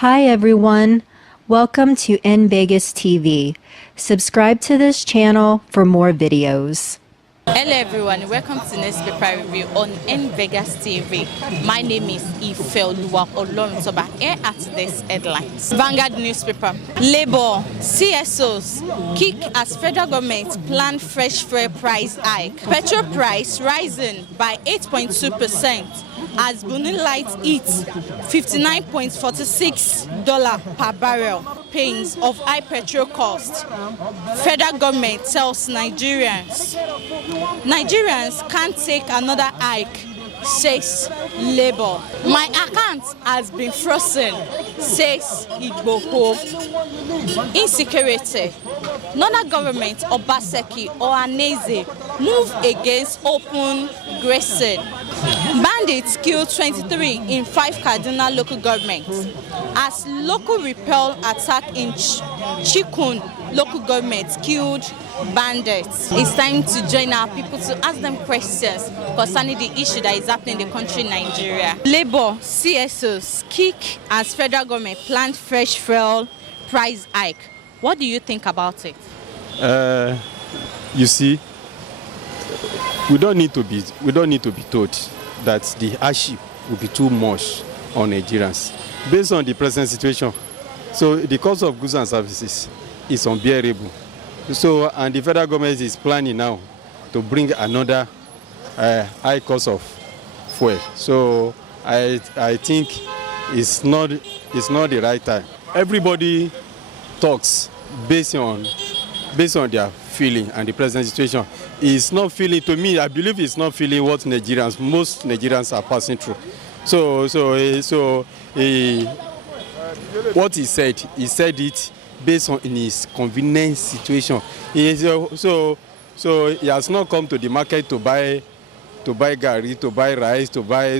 Hi everyone, welcome to In Vegas TV. Subscribe to this channel for more videos. Hello everyone, welcome to Newspaper Review on In Vegas TV. My name is Ifeluwa Oloruntoba. Here at today's headlines. Vanguard newspaper. Labour, CSOs kick as federal government plan fresh fuel price hike. Petrol price rising by 8.2% as Bunny Light hits $59.46 per barrel. Pains of high petrol cost. Federal government tells Nigerians can't take another hike, says Labour. My account has been frozen, says Igboho. Insecurity. Northern government Obaseki or Aneze move against open grazing. Bandits killed 23 in 5 Kaduna local governments as local repel attack in Chikun local government killed bandits. It's time to join our people to ask them questions concerning the issue that is happening in the country, Nigeria. Labour, CSOs kick as federal government planned fresh fuel price hike. What do you think about it? You see, we don't need to be told that the hardship will be too much on Nigerians based on the present situation. So the cost of goods and services is unbearable. So, and the federal government is planning now to bring another high cost of fuel. So I think it's not the right time. Everybody talks based on their feeling and the present situation. It's not feeling, to me, I believe it's not feeling what most Nigerians are passing through. So what he said it based on his convenient situation. So he has not come to the market to buy garri, to buy rice,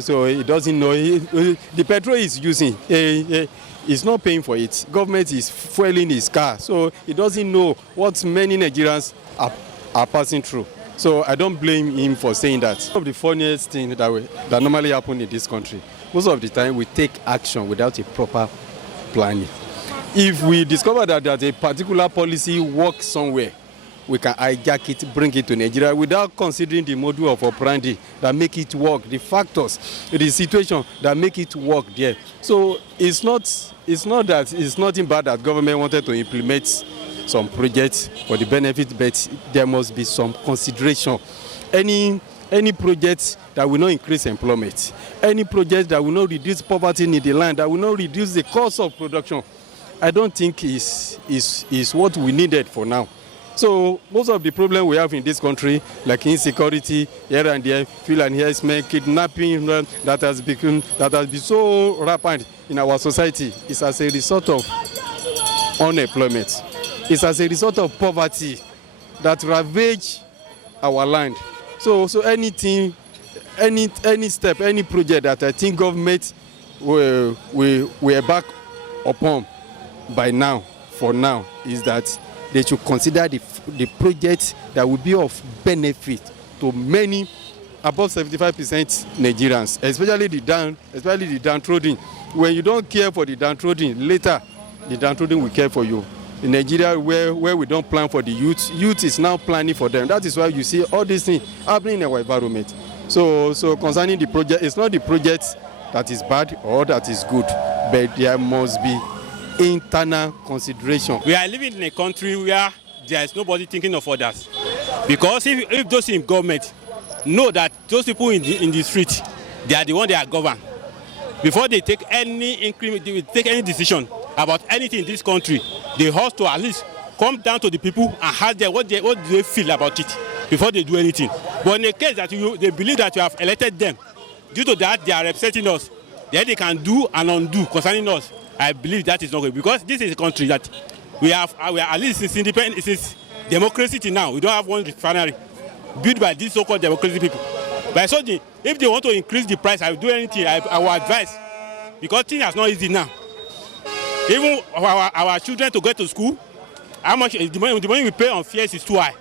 so he doesn't know. The petrol he's using, he's not paying for it. Government is fueling his car, so he doesn't know what many Nigerians are passing through. So I don't blame him for saying that. One of the funniest things that normally happen in this country, most of the time we take action without a proper planning. If we discover that there's a particular policy works somewhere, we can hijack it, bring it to Nigeria without considering the model of operandi that make it work, the factors, the situation that make it work there. So it's nothing bad that government wanted to implement some projects for the benefit, but there must be some consideration. Any project that will not increase employment, any project that will not reduce poverty in the land, that will not reduce the cost of production, I don't think is what we needed for now. So most of the problem we have in this country, like insecurity here and there, fuel and harassment, kidnapping, that has been so rampant in our society, is as a result of unemployment. It's as a result of poverty that ravage our land. So any step, any project that I think government will embark upon for now, is that they should consider the project that will be of benefit to many, above 75% Nigerians, especially the downtrodden. When you don't care for the downtrodden, later the downtrodden will care for you. In Nigeria, where we don't plan for the youth is now planning for them. That is why you see all these things happening in our environment. So concerning the project, it's not the project that is bad or that is good, but there must be internal consideration. We are living in a country where there is nobody thinking of others. Because if those in government know that those people in the street, they are the one they are governed, before they take any decision about anything in this country, they have to at least come down to the people and ask them what do they feel about it before they do anything. But in the case that they believe that you have elected them, due to that they are representing us, then they can do and undo concerning us. I believe that is not good, because this is a country that we are at least since independence, since democracy till now, we don't have one refinery built by these so-called democracy people. But so if they want to increase the price, I will do anything. I will advise, because things are not easy now. Even our children to go to school, how much the money we pay on fares is too high.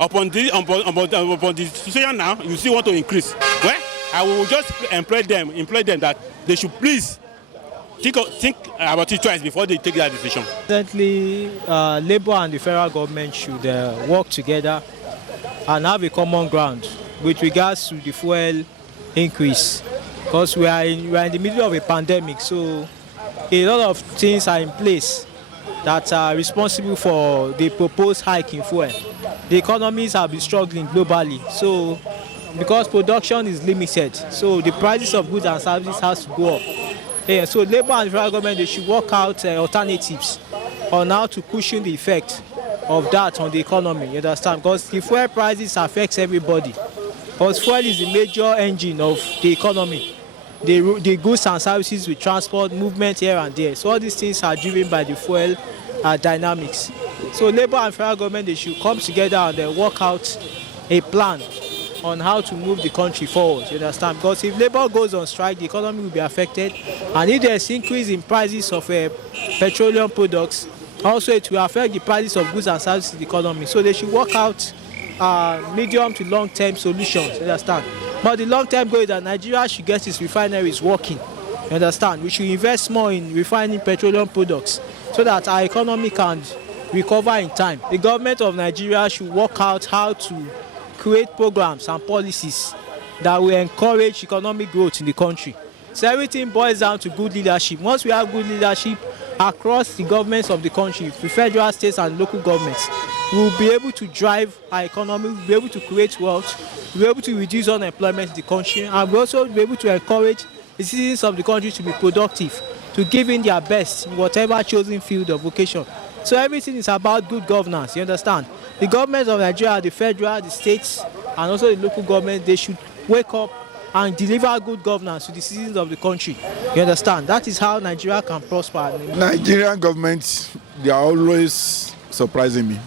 Upon the situation now, you still want to increase. Well, I will just employ them that they should please think about it twice before they take that decision. Recently, Labour and the federal government should work together and have a common ground with regards to the fuel increase, because we are in the middle of a pandemic, so a lot of things are in place that are responsible for the proposed hike in fuel. The economies have been struggling globally, so because production is limited, so the prices of goods and services has to go up. Yeah, so Labour and the federal government, they should work out alternatives on how to cushion the effect of that on the economy, you understand? Because the fuel prices affects everybody. Because fuel is the major engine of the economy. The goods and services with transport, movement here and there. So all these things are driven by the fuel dynamics. So Labour and federal government, they should come together and work out a plan on how to move the country forward, you understand? Because if Labour goes on strike, the economy will be affected. And if there's increase in prices of petroleum products, also it will affect the prices of goods and services in the economy. So they should work out medium to long-term solutions, you understand? But the long-term goal is that Nigeria should get its refineries working, you understand? We should invest more in refining petroleum products so that our economy can recover in time. The government of Nigeria should work out how to create programs and policies that will encourage economic growth in the country. So everything boils down to good leadership. Once we have good leadership across the governments of the country, the federal, states and local governments, we will be able to drive our economy, we will be able to create wealth, we will be able to reduce unemployment in the country, and we will also be able to encourage the citizens of the country to be productive, to give in their best in whatever chosen field of vocation. So everything is about good governance, you understand? The governments of Nigeria, the federal, the states, and also the local government, they should wake up and deliver good governance to the citizens of the country. You understand? That is how Nigeria can prosper. Nigerian government, they are always surprising me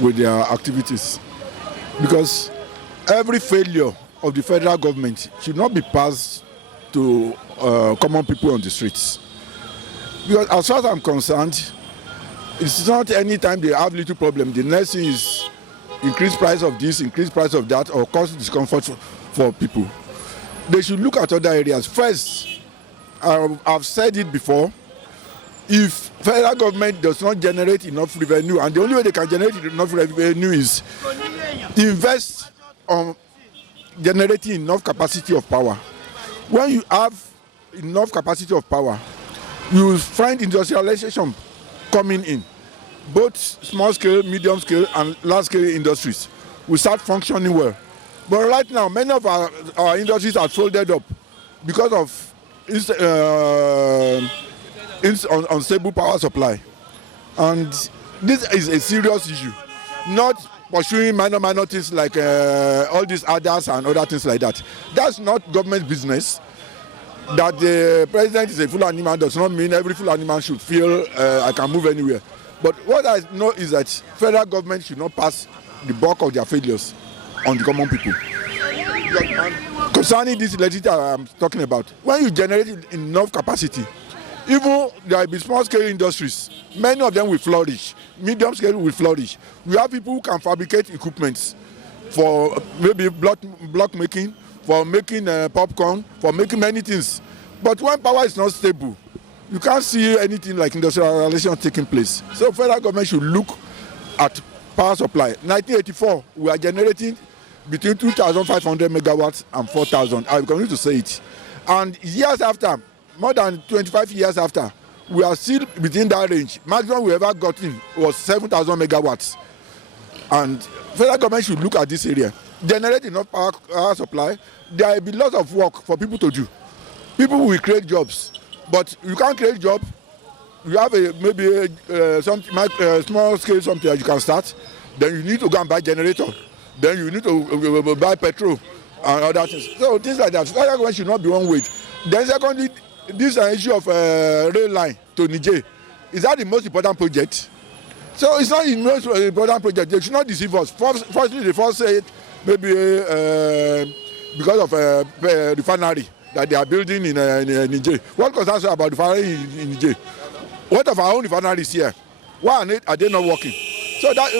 with their activities, because every failure of the federal government should not be passed to common people on the streets. Because as far as I'm concerned, it's not any time they have little problem, the next thing is increase price of this, increase price of that, or cause discomfort for people. They should look at other areas. First, I've said it before, if federal government does not generate enough revenue, and the only way they can generate enough revenue is invest on generating enough capacity of power. When you have enough capacity of power, you will find industrialization coming in. Both small scale, medium scale and large scale industries will start functioning well. But right now, many of our industries are folded up because of unstable power supply. And this is a serious issue. Not pursuing minor things like all these others and other things like that. That's not government business. That the president is a full animal does not mean every full animal should feel I can move anywhere. But what I know is that federal government should not pass the bulk of their failures on the common people. Concerning this electricity I'm talking about, when you generate enough capacity, even there will be small scale industries, many of them will flourish, medium scale will flourish. We have people who can fabricate equipment for maybe block making, for making popcorn, for making many things. But when power is not stable, you can't see anything like industrialization taking place. So federal government should look at power supply. 1984, we are generating between 2,500 megawatts and 4,000. I continue to say it. And years after, more than 25 years after, we are still within that range. Maximum we ever gotten was 7,000 megawatts. And federal government should look at this area. Generate enough power supply. There will be lots of work for people to do. People will create jobs. But you can't create job. You have maybe some small scale something that you can start. Then you need to go and buy generator. Then you need to buy petrol and other things. So things like that. Federal government should not be one way. Then secondly, this issue of rail line to Niger. Is that the most important project? So it's not the most important project. They should not deceive us. Firstly, they first say it maybe because of refinery that they are building in Niger. What concerns us about refinery in Niger? What of our own refineries here? Why are they not working? So that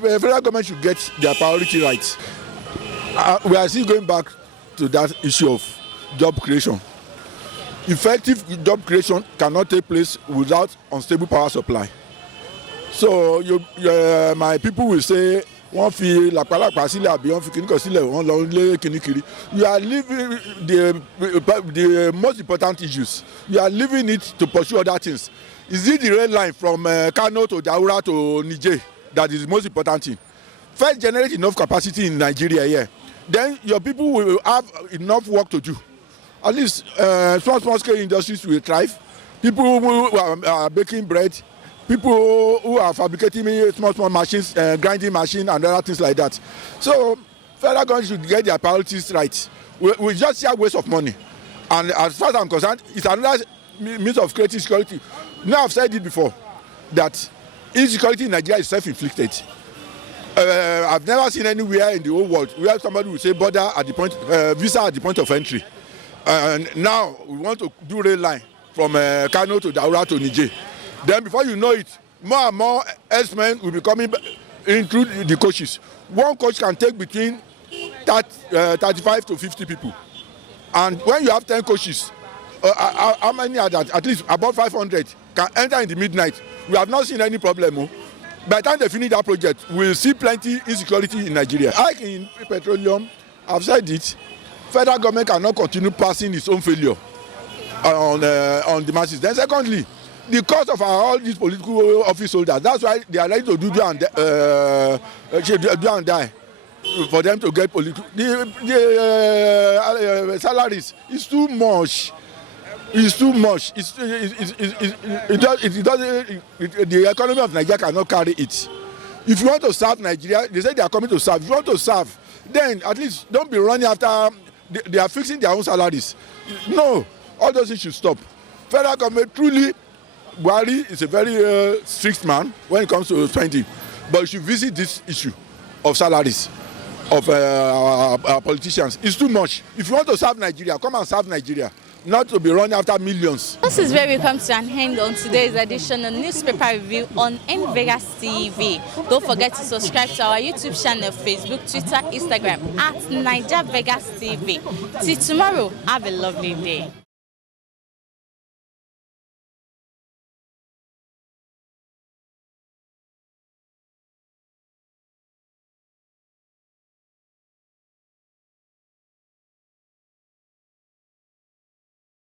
federal government should get their priority right. We are still going back to that issue of job creation. effective job creation cannot take place without unstable power supply. So my people will say wọ́n fi làpálàpá sílẹ̀ àbí wọ́n fi kíníkan sílẹ̀ wọ́n lọ lé kíníkiri. You are leaving the most important issues. You are leaving it to pursue other things. Is it the rail line from Kano to Daura to Niger that is the most important thing? First, generate enough capacity in Nigeria here. Then your people will have enough work to do. At least small scale industries will thrive. People who are baking bread, people who are fabricating small machines, grinding machine and other things like that. So federal government should get their priorities right. We just see a waste of money. And as far as I'm concerned, it's another means of creating security. Now I've said it before, that insecurity in Nigeria is self-inflicted. I've never seen anywhere in the whole world where somebody will say border at the point, visa at the point of entry. And now we want to do rail line from Kano to Daura to Niger. Then before you know it, more and more herdsmen will be coming into the coaches. One coach can take between 35 to 50 people. And when you have 10 coaches, how many are that? At least about 500 can enter in the midnight. We have not seen any problem. By the time they finish that project, we'll see plenty insecurity in Nigeria. Like in petroleum, I've said it, federal government cannot continue passing its own failure on the masses. Then secondly, the cost of all these political office holders, that's why they are ready to do and die for them to get political. The salaries is too much. It's too much. The economy of Nigeria cannot carry it. If you want to serve Nigeria, they say they are coming to serve. If you want to serve, then at least don't be running after. They are fixing their own salaries. No, all those things should stop. Federal government truly, Buhari is a very strict man when it comes to spending, but you should visit this issue of salaries of our politicians. It's too much. If you want to serve Nigeria, come and serve Nigeria. Not to be running after millions. This is where we come to an end on today's edition of Newspaper Review on NVegas TV. Don't forget to subscribe to our YouTube channel, Facebook, Twitter, Instagram at Niger Vegas TV. Till tomorrow, have a lovely day.